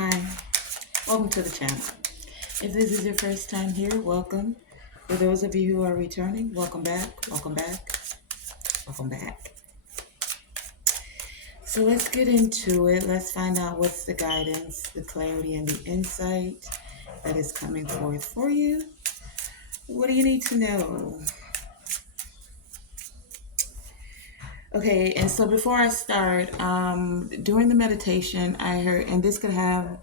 Hi, welcome to the channel. If this is your first time here, welcome. For those of you who are returning, welcome back, welcome back, welcome back. So let's get into it. Let's find out what's the guidance, the clarity, and the insight that is coming forth for you. What do you need to know? Okay, and so before I start, during the meditation, I heard, and this could have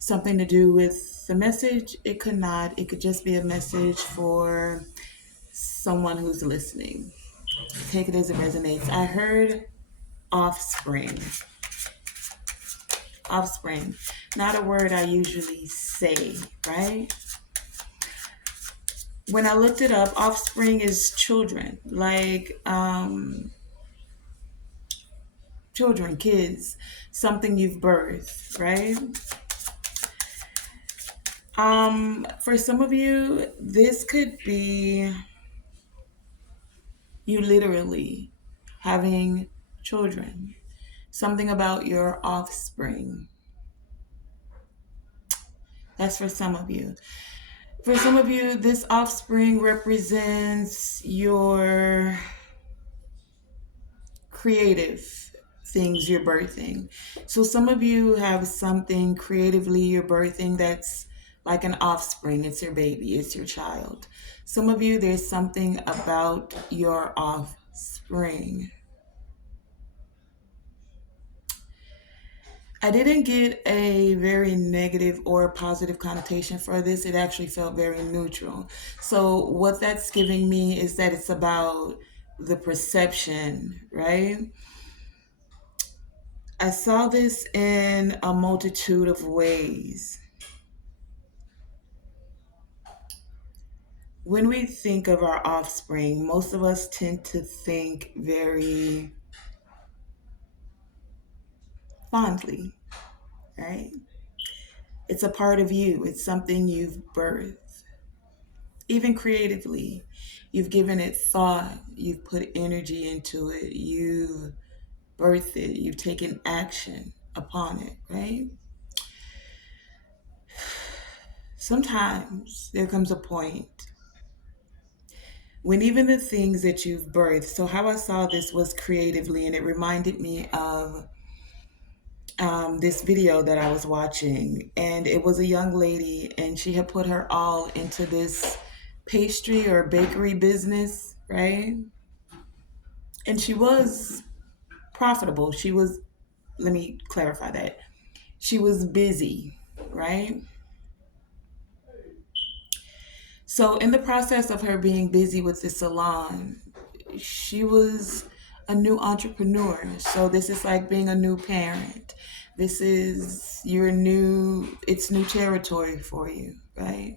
something to do with the message. It could not. It could just be a message for someone who's listening. Take it as it resonates. I heard offspring. Offspring. Not a word I usually say, right? When I looked it up, offspring is children, like children, kids, something you've birthed, right? For some of you, this could be you literally having children, something about your offspring. That's for some of you. For some of you, this offspring represents your creative things you're birthing. So some of you have something creatively you're birthing that's like an offspring. It's your baby, it's your child. Some of you, there's something about your offspring. I didn't get a very negative or positive connotation for this. It actually felt very neutral. So, what that's giving me is that it's about the perception, right? I saw this in a multitude of ways. When we think of our offspring, most of us tend to think very fondly, right? It's a part of you, it's something you've birthed. Even creatively, you've given it thought, you've put energy into it, you've birthed it, you've taken action upon it, right? Sometimes there comes a point when even the things that you've birthed, so how I saw this was creatively, and it reminded me of this video that I was watching, and it was a young lady, and she had put her all into this pastry or bakery business, right? And she was profitable. She was, let me clarify that. She was busy, right? So, in the process of her being busy with the salon, she was a new entrepreneur. So, this is like being a new parent. This is your new, it's new territory for you, right?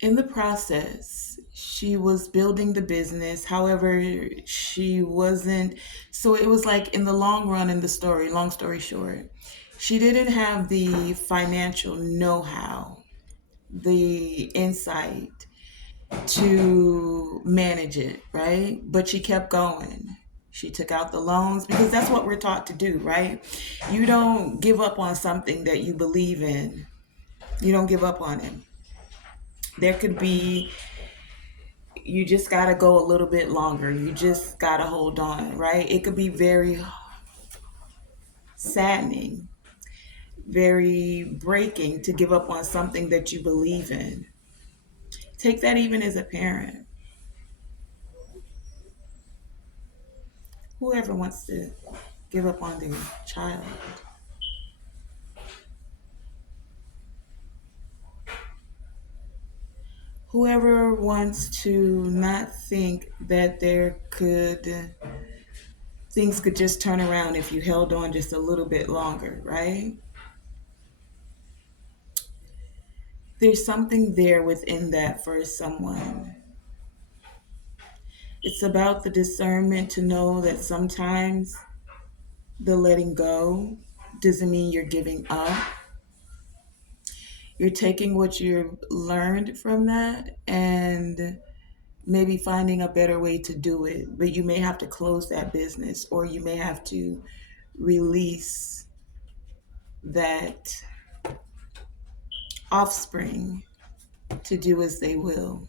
In the process, she was building the business. However, she wasn't, so it was like in the long run in the story, long story short, she didn't have the financial know how, the insight to manage it, right? But she kept going. She took out the loans because that's what we're taught to do, right? You don't give up on something that you believe in. You don't give up on it. There could be, you just got to go a little bit longer. You just got to hold on, right? It could be very saddening, very breaking to give up on something that you believe in. Take that even as a parent. Whoever wants to give up on their child. Whoever wants to not think that things could just turn around if you held on just a little bit longer, right? There's something there within that for someone. It's about the discernment to know that sometimes the letting go doesn't mean you're giving up. You're taking what you've learned from that and maybe finding a better way to do it. But you may have to close that business, or you may have to release that offspring to do as they will.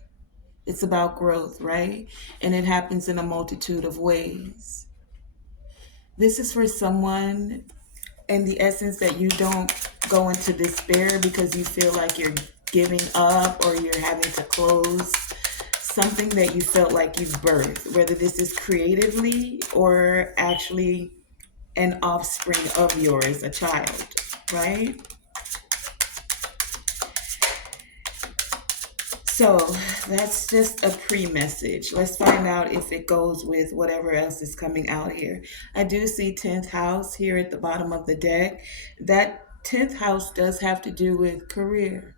It's about growth, right? And it happens in a multitude of ways. This is for someone in the essence that you don't go into despair because you feel like you're giving up or you're having to close something that you felt like you've birthed, whether this is creatively or actually an offspring of yours, a child, right? So that's just a pre-message. Let's find out if it goes with whatever else is coming out here. I do see 10th house here at the bottom of the deck. That 10th house does have to do with career.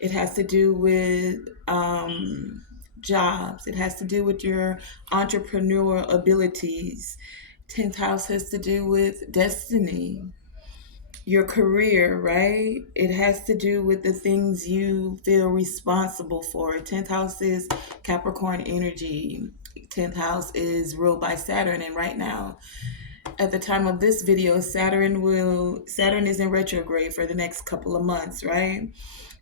It has to do with jobs. It has to do with your entrepreneurial abilities. 10th house has to do with destiny, your career, right? It has to do with the things you feel responsible for. 10th house is Capricorn energy. 10th house is ruled by Saturn, and right now, at the time of this video, Saturn is in retrograde for the next couple of months, right?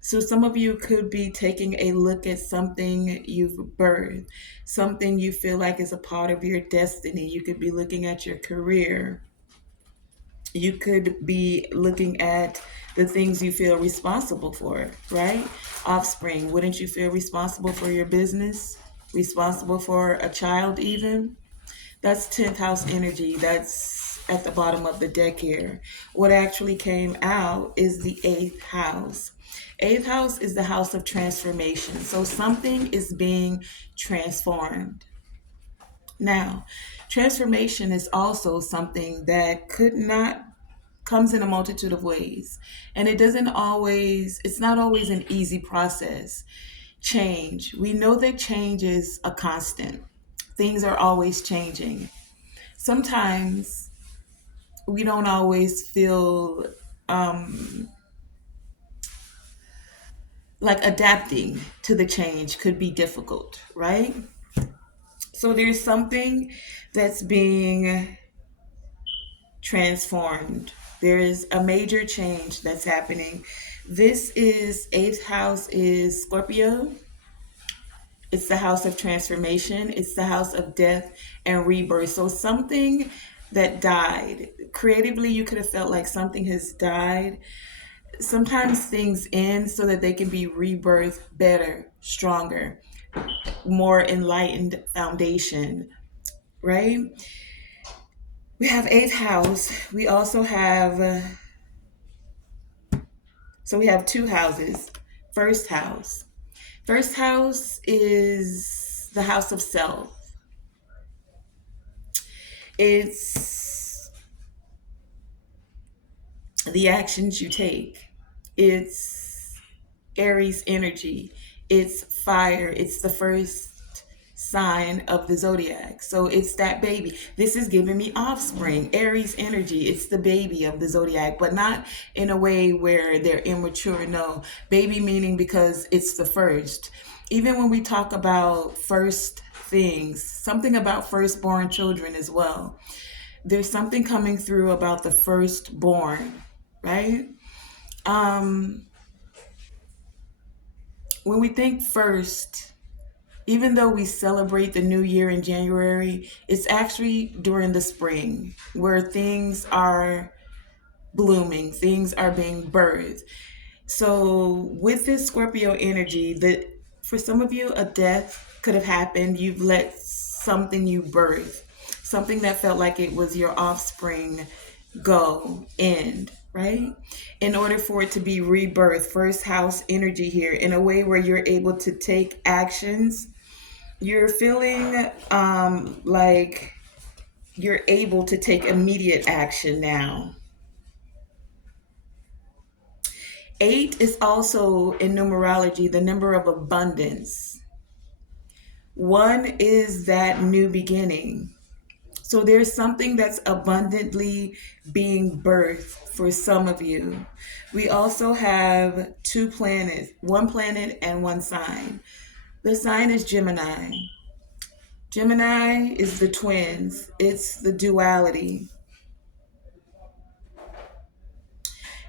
So some of you could be taking a look at something you've birthed, something you feel like is a part of your destiny. You could be looking at your career. You could be looking at the things you feel responsible for, right? Offspring, wouldn't you feel responsible for your business? Responsible for a child, even? That's 10th house energy. That's at the bottom of the deck here. What actually came out is the 8th house. 8th house is the house of transformation. So something is being transformed. Now, transformation is also something that could not comes in a multitude of ways. And it's not always an easy process. Change. We know that change is a constant. Things are always changing. Sometimes we don't always feel like adapting to the change could be difficult, right? So there's something that's being transformed. There is a major change that's happening. This is 8th house is Scorpio. It's the house of transformation. It's the house of death and rebirth. So something that died. Creatively, you could have felt like something has died. Sometimes things end so that they can be rebirthed better, stronger, more enlightened foundation, right? We have 8th house. We also have so we have two houses. First house. First house is the house of self. It's the actions you take. It's Aries energy. It's fire. It's the first sign of the zodiac. So it's that baby. This is giving me offspring, Aries energy. It's the baby of the zodiac, but not in a way where they're immature. No, baby meaning because it's the first. Even when we talk about first things, something about firstborn children as well. There's something coming through about the firstborn, right? Um, when we think first, even though we celebrate the new year in January, it's actually during the spring where things are blooming, things are being birthed. So with this Scorpio energy, that for some of you, a death could have happened. You've let something you birth, something that felt like it was your offspring, go, end, right? In order for it to be rebirth, first house energy here, in a way where you're able to take actions. You're feeling like you're able to take immediate action now. 8 is also in numerology the number of abundance. 1 is that new beginning. So there's something that's abundantly being birthed for some of you. We also have two planets, one planet and one sign. The sign is Gemini. Gemini is the twins. It's the duality.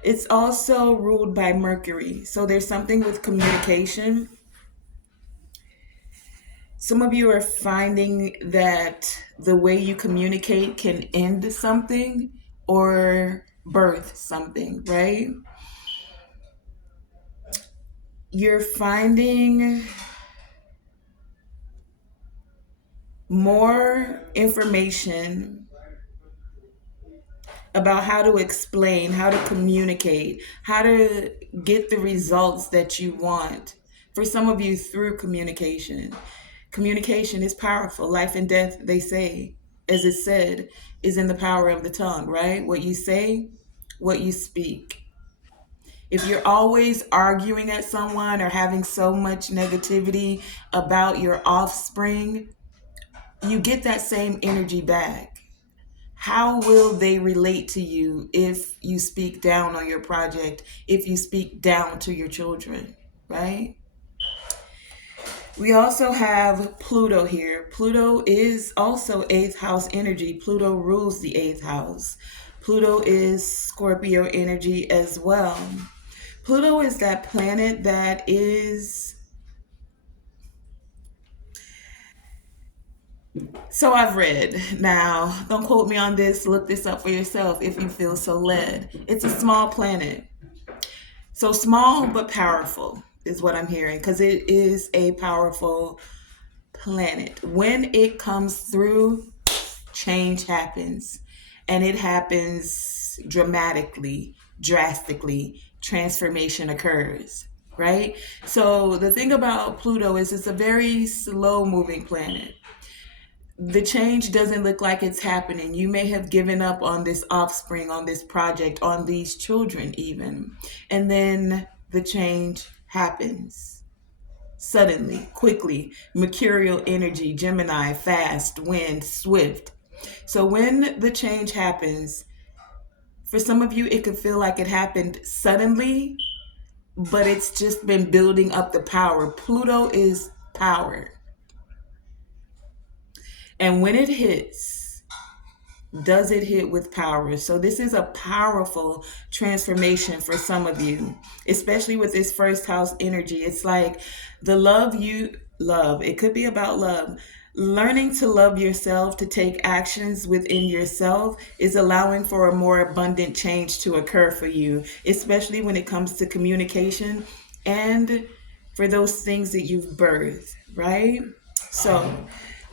It's also ruled by Mercury. So there's something with communication. Some of you are finding that the way you communicate can end something or birth something, right? You're finding more information about how to explain, how to communicate, how to get the results that you want. For some of you, through communication. Communication is powerful. Life and death, they say, as it said, is in the power of the tongue, right? What you say, what you speak. If you're always arguing at someone or having so much negativity about your offspring, you get that same energy back. How will they relate to you if you speak down on your project, if you speak down to your children, right? We also have Pluto here. Pluto is also eighth house energy. Pluto rules the eighth house. Pluto is Scorpio energy as well. Pluto is that planet that is, so I've read. Now, don't quote me on this. Look this up for yourself if you feel so led. It's a small planet. So small but powerful is what I'm hearing, because it is a powerful planet. When it comes through, change happens, and it happens dramatically, drastically. Transformation occurs, right? So the thing about Pluto is it's a very slow moving planet. The change doesn't look like it's happening. You may have given up on this offspring, on this project, on these children even, and then the change happens suddenly, quickly. Mercurial energy, Gemini, fast, wind, swift. So when the change happens, for some of you, it could feel like it happened suddenly, but it's just been building up the power. Pluto is power. And when it hits, does it hit with power? So this is a powerful transformation for some of you, especially with this first house energy. It's like the love you love. It could be about love. Learning to love yourself, to take actions within yourself, is allowing for a more abundant change to occur for you, especially when it comes to communication and for those things that you've birthed, right? So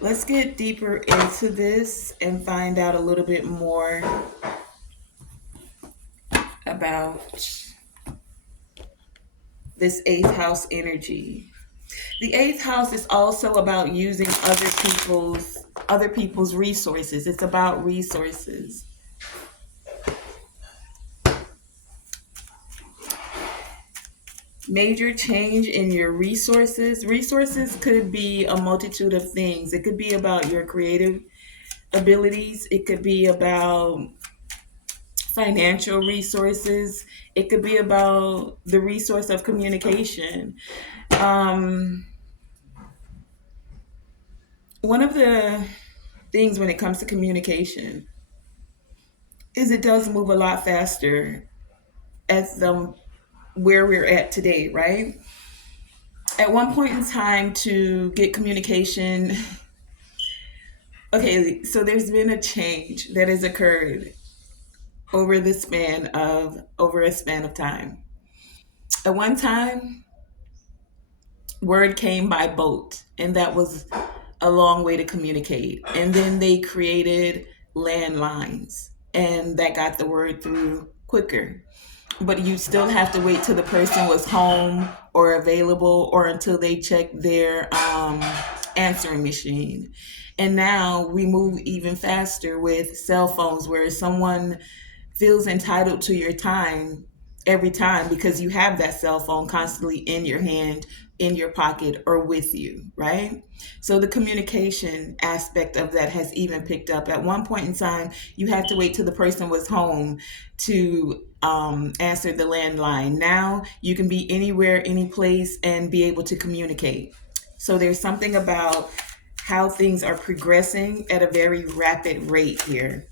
let's get deeper into this and find out a little bit more about this eighth house energy. The eighth house is also about using other people's resources. It's about resources. Major change in your resources. Resources could be a multitude of things. It could be about your creative abilities. It could be about financial resources. It could be about the resource of communication. Um, One of the things when it comes to communication is it does move a lot faster as where we're at today, right? At one point in time, to get communication, okay, so there's been a change that has occurred over a span of time. At one time, word came by boat, and that was a long way to communicate. And then they created landlines, and that got the word through quicker. But you still have to wait till the person was home or available, or until they checked their answering machine. And now we move even faster with cell phones, where someone feels entitled to your time every time because you have that cell phone constantly in your hand, in your pocket, or with you, right? So the communication aspect of that has even picked up. At one point in time, you had to wait till the person was home to answer the landline. Now you can be anywhere, any place, and be able to communicate. So there's something about how things are progressing at a very rapid rate here.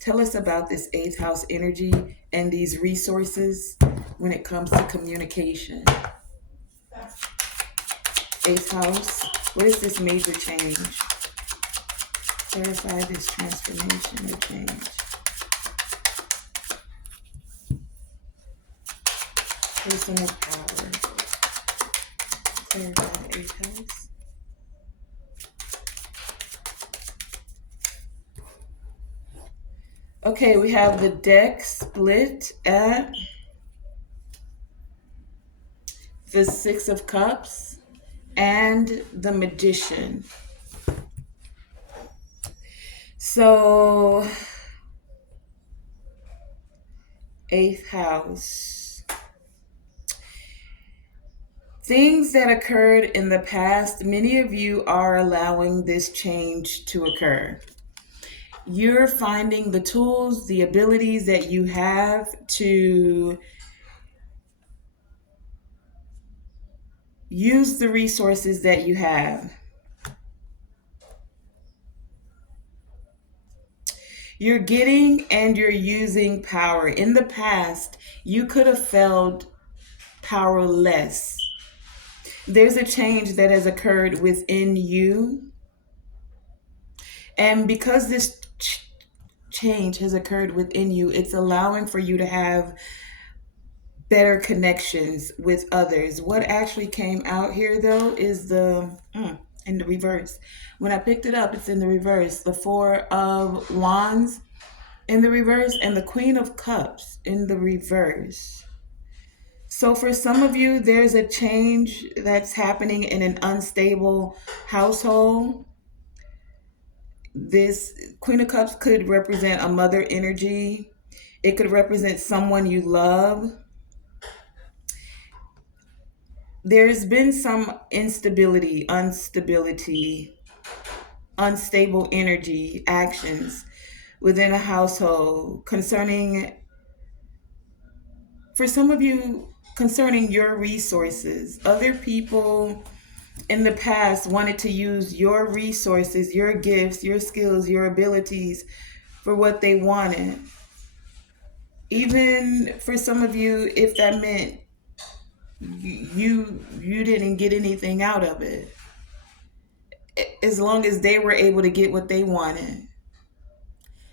Tell us about this eighth house energy and these resources when it comes to communication. Eighth house, what is this major change? Clarify this transformation or change. Personal power. Clarify the eighth house. Okay, we have the deck split at the Six of Cups and the Magician. So, eighth house. Things that occurred in the past, many of you are allowing this change to occur. You're finding the tools, the abilities that you have to use the resources that you have. You're getting and you're using power. In the past, you could have felt powerless. There's a change that has occurred within you. And because this change has occurred within you, it's allowing for you to have better connections with others. What actually came out here, though, is in the reverse. When I picked it up, it's in the reverse. The Four of Wands in the reverse and the Queen of Cups in the reverse. So for some of you, there's a change that's happening in an unstable household. This Queen of Cups could represent a mother energy. It could represent someone you love. There's been some instability, unstable energy, actions within a household concerning, for some of you, concerning your resources. Other people in the past wanted to use your resources, your gifts, your skills, your abilities for what they wanted. Even for some of you, if that meant you didn't get anything out of it, as long as they were able to get what they wanted.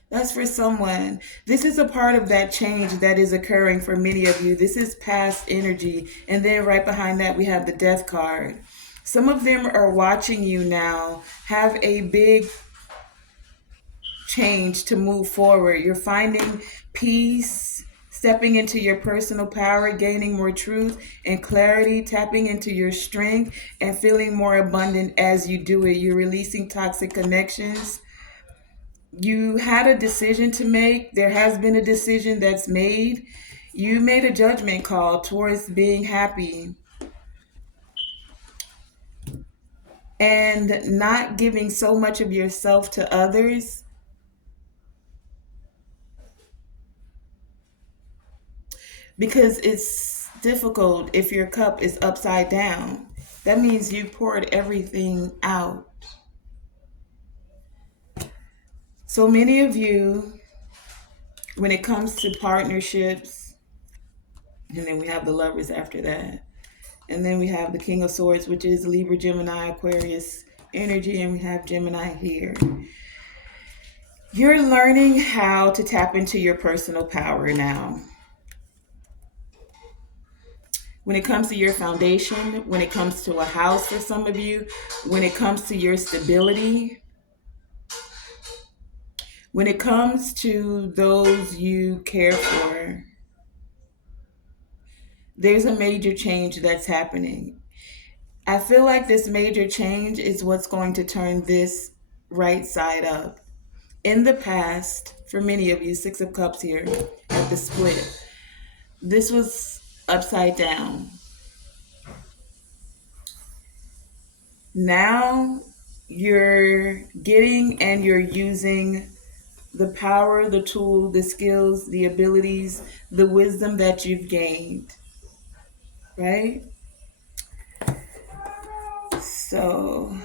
That's for someone. This is a part of that change that is occurring for many of you. This is past energy. And then right behind that, we have the Death card. Some of them are watching you now have a big change to move forward. You're finding peace, stepping into your personal power, gaining more truth and clarity, tapping into your strength, and feeling more abundant as you do it. You're releasing toxic connections. You had a decision to make. There has been a decision that's made. You made a judgment call towards being happy and not giving so much of yourself to others, because it's difficult if your cup is upside down. That means you poured everything out. So many of you, when it comes to partnerships, and then we have the Lovers after that, and then we have the King of Swords, which is Libra, Gemini, Aquarius energy, and we have Gemini here. You're learning how to tap into your personal power now. When it comes to your foundation, when it comes to a house for some of you, when it comes to your stability, when it comes to those you care for, there's a major change that's happening. I feel like this major change is what's going to turn this right side up. In the past, for many of you, Six of Cups here at the split, this was upside down. Now you're getting and you're using the power, the tool, the skills, the abilities, the wisdom that you've gained, right? So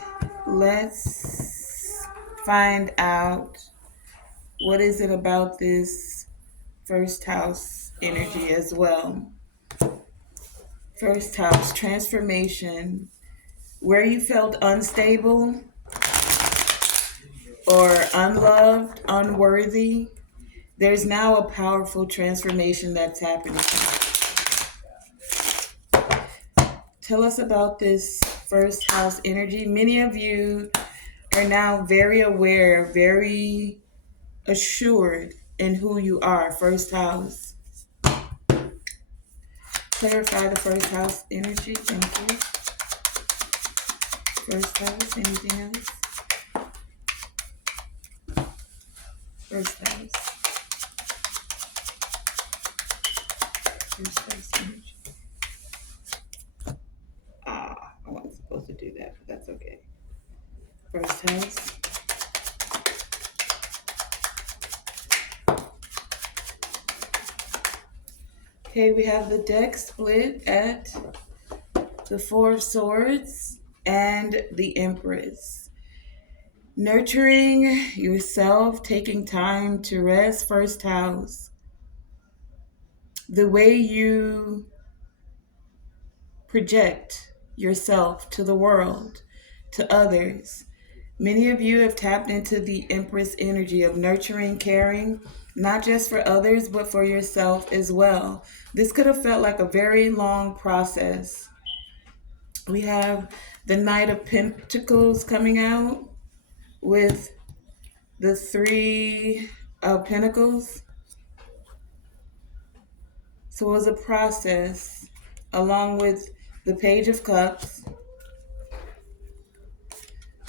let's find out What is it about this first house energy as well? First house transformation, where you felt unstable or unloved, unworthy, there's now a powerful transformation that's happening. Tell us about this first house energy. Many of you are now very aware, very assured in who you are. First house. Clarify the first house energy. Thank you. First house. Anything else? First house. First house energy. I wasn't supposed to do that, but that's okay. First house. Okay, we have the deck split at the Four of Swords and the Empress. Nurturing yourself, taking time to rest, first house. The way you project yourself to the world, to others. Many of you have tapped into the Empress energy of nurturing, caring, not just for others, but for yourself as well. This could have felt like a very long process. We have the Knight of Pentacles coming out with the Three of Pentacles. So it was a process, along with the Page of Cups,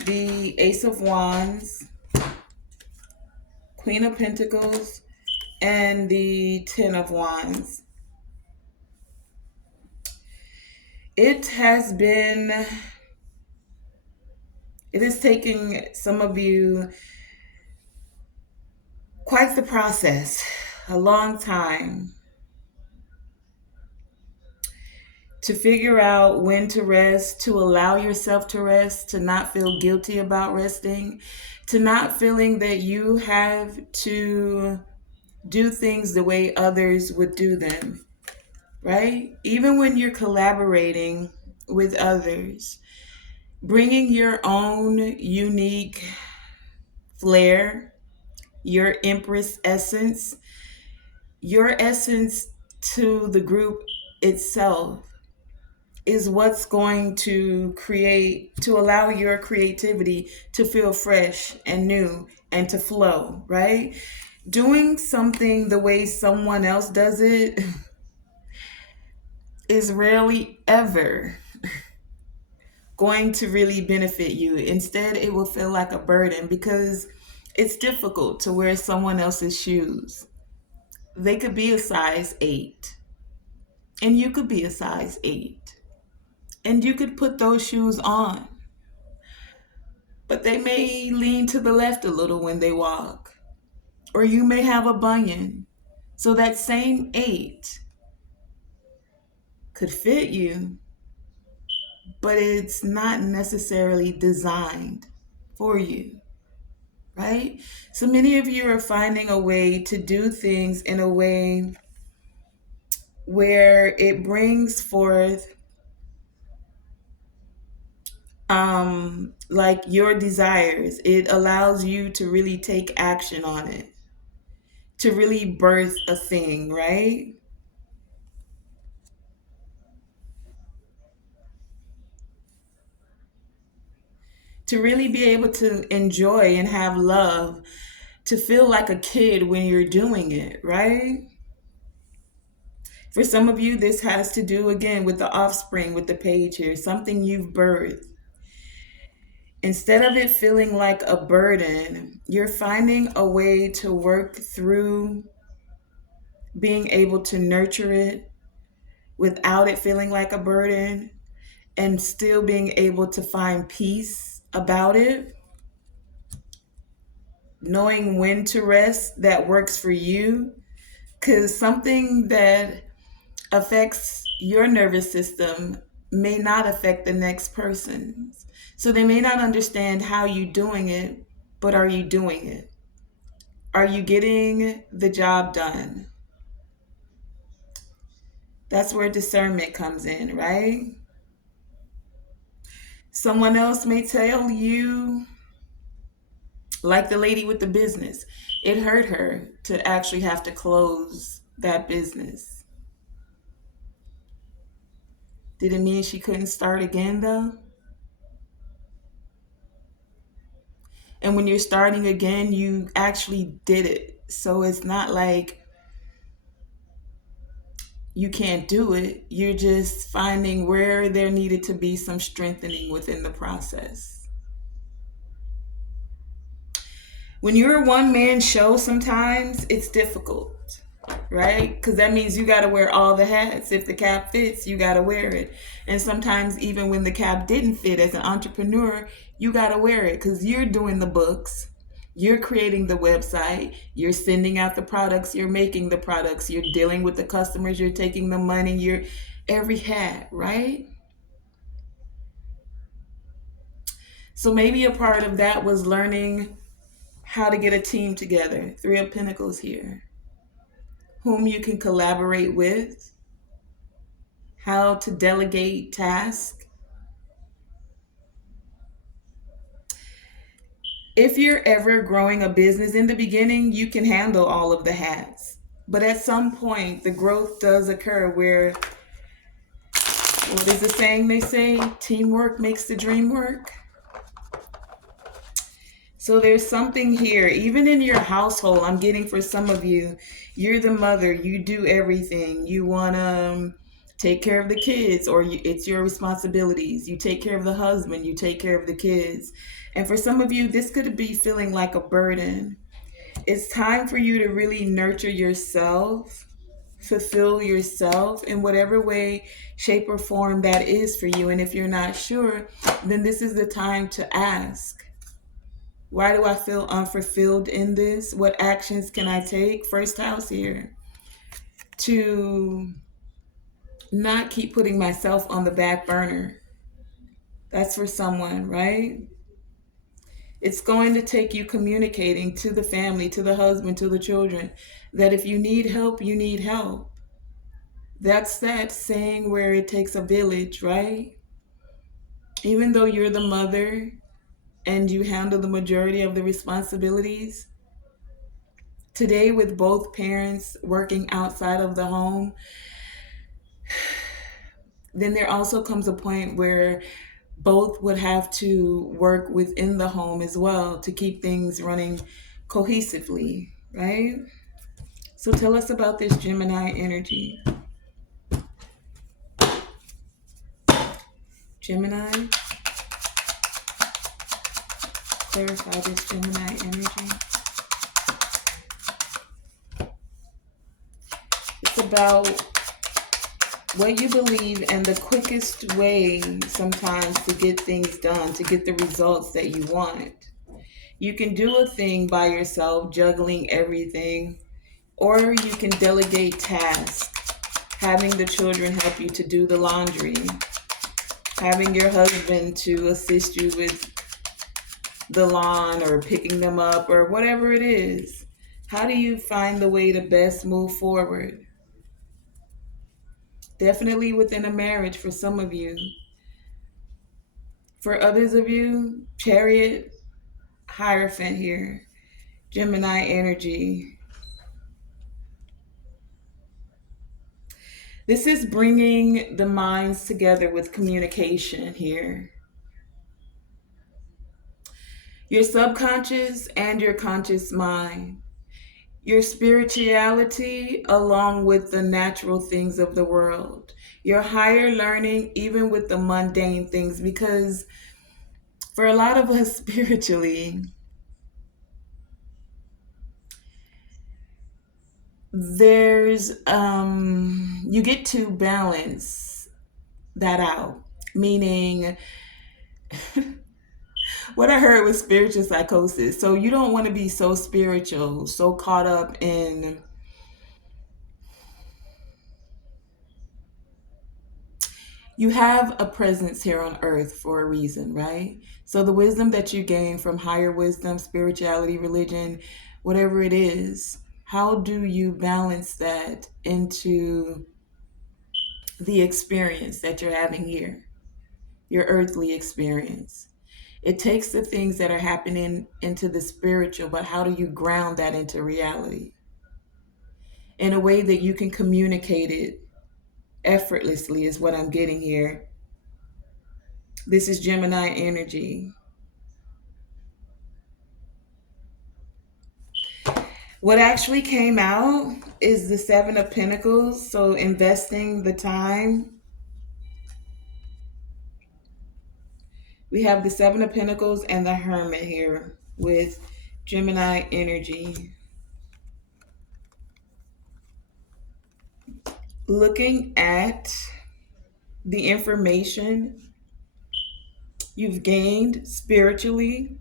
the Ace of Wands, Queen of Pentacles, and the Ten of Wands. It has taken some of you quite the process, a long time, to figure out when to rest, to allow yourself to rest, to not feel guilty about resting, to not feeling that you have to do things the way others would do them, right? Even when you're collaborating with others, bringing your own unique flair, your Empress essence, your essence to the group itself is what's going to allow your creativity to feel fresh and new and to flow, right? Doing something the way someone else does it is rarely ever going to really benefit you. Instead, it will feel like a burden because it's difficult to wear someone else's shoes. They could be a size 8, and you could be a size 8. And you could put those shoes on, but they may lean to the left a little when they walk, or you may have a bunion. So that same 8 could fit you, but it's not necessarily designed for you, right? So many of you are finding a way to do things in a way where it brings forth like your desires. It allows you to really take action on it, to really birth a thing, right? To really be able to enjoy and have love, to feel like a kid when you're doing it, right? For some of you, this has to do again with the offspring, with the page here, something you've birthed. Instead of it feeling like a burden, you're finding a way to work through being able to nurture it without it feeling like a burden, and still being able to find peace about it, knowing when to rest that works for you. Because something that affects your nervous system may not affect the next person's. So they may not understand how you're doing it, but are you doing it? Are you getting the job done? That's where discernment comes in, right? Someone else may tell you, like the lady with the business, it hurt her to actually have to close that business. Did it mean she couldn't start again, though? And when you're starting again, you actually did it. So it's not like you can't do it. You're just finding where there needed to be some strengthening within the process. When you're a one man show, sometimes it's difficult, right? Because that means you got to wear all the hats. If the cap fits, you got to wear it. And sometimes, even when the cap didn't fit, as an entrepreneur, you got to wear it because you're doing the books, you're creating the website, you're sending out the products, you're making the products, you're dealing with the customers, you're taking the money, you're every hat, right? So maybe a part of that was learning how to get a team together. Three of Pentacles here. Whom you can collaborate with, how to delegate tasks. If you're ever growing a business in the beginning, you can handle all of the hats. But at some point, the growth does occur where, what is the saying they say? Teamwork makes the dream work. So there's something here, even in your household, I'm getting for some of you, you're the mother, you do everything. You want to take care of the kids, or it's your responsibilities. You take care of the husband, you take care of the kids. And for some of you, this could be feeling like a burden. It's time for you to really nurture yourself, fulfill yourself in whatever way, shape, or form that is for you. And if you're not sure, then this is the time to ask. Why do I feel unfulfilled in this? What actions can I take? First house here. To not keep putting myself on the back burner. That's for someone, right? It's going to take you communicating to the family, to the husband, to the children, that if you need help, you need help. That's that saying where it takes a village, right? Even though you're the mother and you handle the majority of the responsibilities, today, with both parents working outside of the home, then there also comes a point where both would have to work within the home as well to keep things running cohesively, right? So tell us about this Gemini energy. Gemini, clarify this Gemini energy. It's about what you believe and the quickest way sometimes to get things done, to get the results that you want. You can do a thing by yourself, juggling everything, or you can delegate tasks, having the children help you to do the laundry, having your husband to assist you with the lawn or picking them up or whatever it is. How do you find the way to best move forward? Definitely within a marriage for some of you. For others of you, Chariot, Hierophant here, Gemini energy. This is bringing the minds together with communication here. Your subconscious and your conscious mind. Your spirituality along with the natural things of the world. Your higher learning even with the mundane things, because for a lot of us spiritually, there's you get to balance that out, meaning what I heard was spiritual psychosis. So you don't want to be so spiritual, so caught up in you have a presence here on earth for a reason, right? So the wisdom that you gain from higher wisdom, spirituality, religion, whatever it is, how do you balance that into the experience that you're having here, your earthly experience? It takes the things that are happening into the spiritual, but how do you ground that into reality in a way that you can communicate it effortlessly, is what I'm getting here. This is Gemini energy. What actually came out is the Seven of Pentacles, so investing the time. We have the Seven of Pentacles and the Hermit here with Gemini energy. Looking at the information you've gained spiritually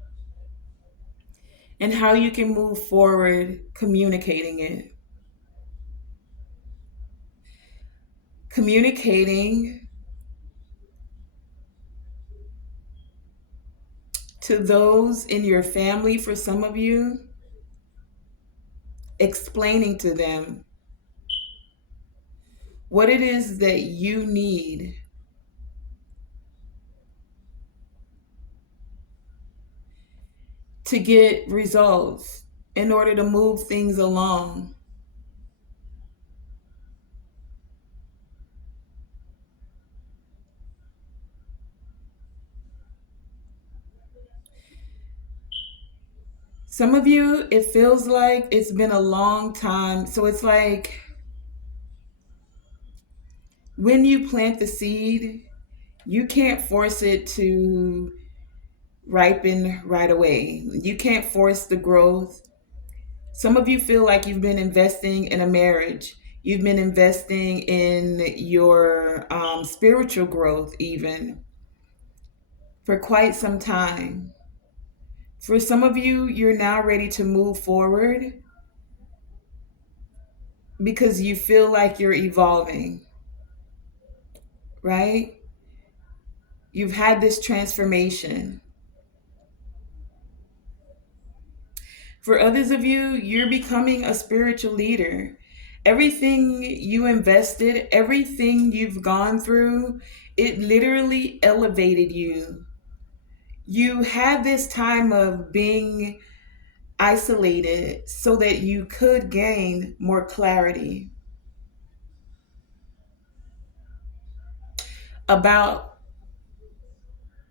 and how you can move forward communicating it. Communicating to those in your family, for some of you, explaining to them what it is that you need to get results in order to move things along. Some of you, it feels like it's been a long time. So it's like when you plant the seed, you can't force it to ripen right away. You can't force the growth. Some of you feel like you've been investing in a marriage. You've been investing in your spiritual growth, even for quite some time. For some of you, you're now ready to move forward because you feel like you're evolving, right? You've had this transformation. For others of you, you're becoming a spiritual leader. Everything you invested, everything you've gone through, it literally elevated you. You had this time of being isolated so that you could gain more clarity about,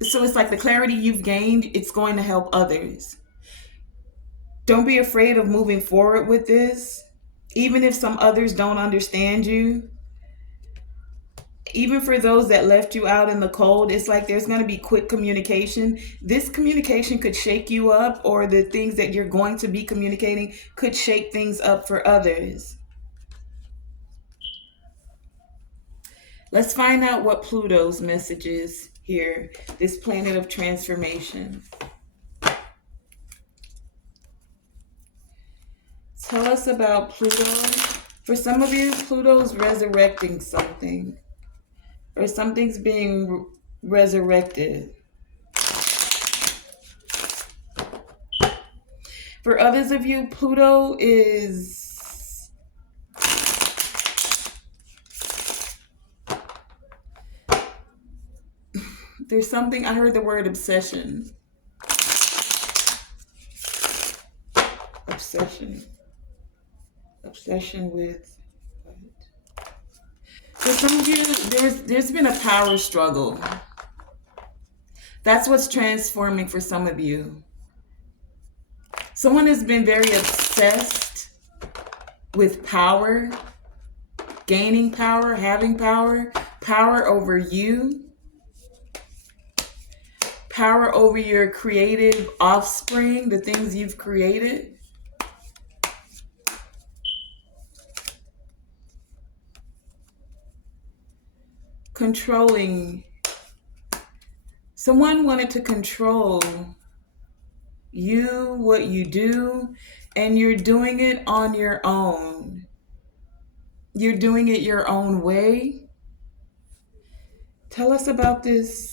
so it's like the clarity you've gained, it's going to help others. Don't be afraid of moving forward with this, even if some others don't understand you. Even for those that left you out in the cold, it's like there's going to be quick communication. This communication could shake you up, or the things that you're going to be communicating could shake things up for others. Let's find out what Pluto's message is here, this planet of transformation. Tell us about Pluto. For some of you, Pluto's resurrecting something, or something's being resurrected. For others of you, Pluto is there's something, I heard the word obsession. Obsession with what? For some of you, there's been a power struggle. That's what's transforming for some of you. Someone has been very obsessed with power, gaining power, having power, power over you, power over your creative offspring, the things you've created. Controlling. Someone wanted to control you, what you do, and you're doing it on your own. You're doing it your own way. Tell us about this